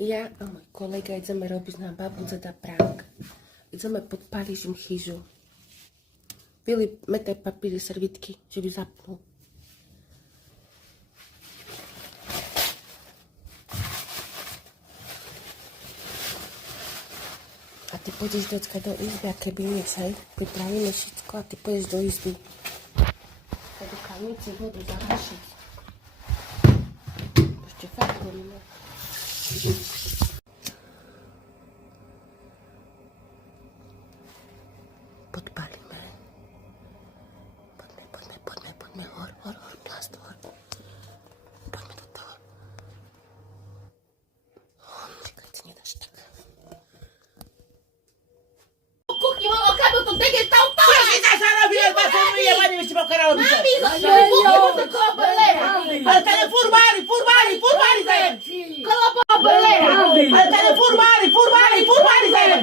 Ja a mój kolega idziemy robić na babu Dzeda prank. Idziemy podpalić im chyżu. Wyjmy te papiery, serwitki, żeby zapnął. A ty pójdziesz do izby, a kabinecie, przyprawimy wszystko, a ty pójdziesz do izby. Do kamicy wodę zahaszyć. Jeszcze fakt robimy. Podpalimy. Podmy, hor, plast, hor. Podmy do toho. Czekajcie, nie dasz tak. Kuchni mam okradł, to będzie stał to! Co się Kasia robi, jak was umyje, pani byście pokarało mi się. Mami, zaczęło do koło boilera! Ale ten furmari zajem. Koło boilera! Ale ten furmari zajem.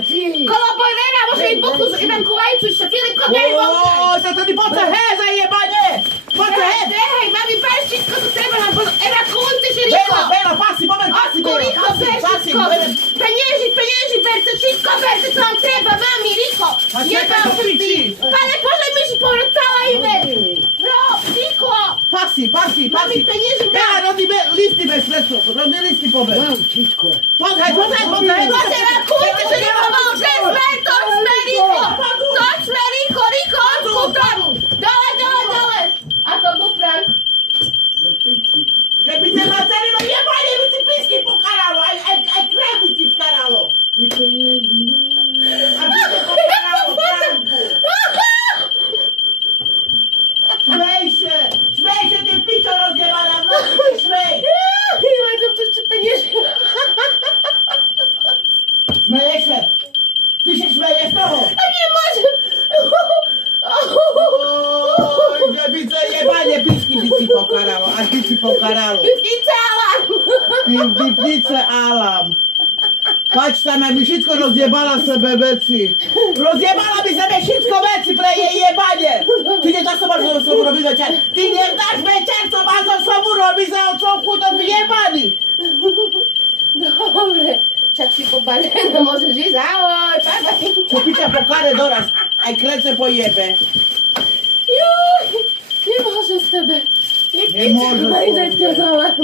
Koło boilera, może i boku ewakuacji, że chwilę kopiali wątkę! O, to nie po co he zajebanie. Po co he? Hej, mami, weź wszystko do siebie, bo ewakuujcie się, Riko! Bela, pasy, moment, pasy, Osku, Riko, weź wszystko! Pieniędzy, weź wszystko, weź co nam trzeba, mami, Riko! Nie to ale proszę mi się powracała i no, Riko! Pasy. Mami, pieniędzy, Bela, robimy listy bez stresu, robimy listy powiedz. Mam wszystko. Podchaj. Ewakuujcie się, Riko, bo to jest Riko, odkup tam! Dole! A to był prank. Do pici. Żeby te maceri, no jebanie by ci piski pokarało, a krew by ci wskarało. I pieniędzy, no. A by cię pokarało, pranku. Śmiej się, ty piczo rozjebana, w nocy ty śmiej. Nie będę to jeszcze pieniędzy. Śmiejesz się. Ty się śmiejesz, no. A nie może! Oj, żeby co jebanie piski by ci pokarało, a ty ci pokarało. Widziałam! Piwnicę Alam. Patrz tam, jakby wszystko rozjebala sobie becy. Rozjebala mi sobie wszystko becy, pre jej jebanie. Ty nie dasz sobie sobą robić wieczór. Ty nie dasz wieczór, co ma za sobą robić za odsąku, to wyjebani. Dobre. Czak się pobalę, no może żyć, oj, papa. Co picia po karę doraz, a kręcę po jebę. Juj, nie może z tebe. Nie może, Nie kurde. może.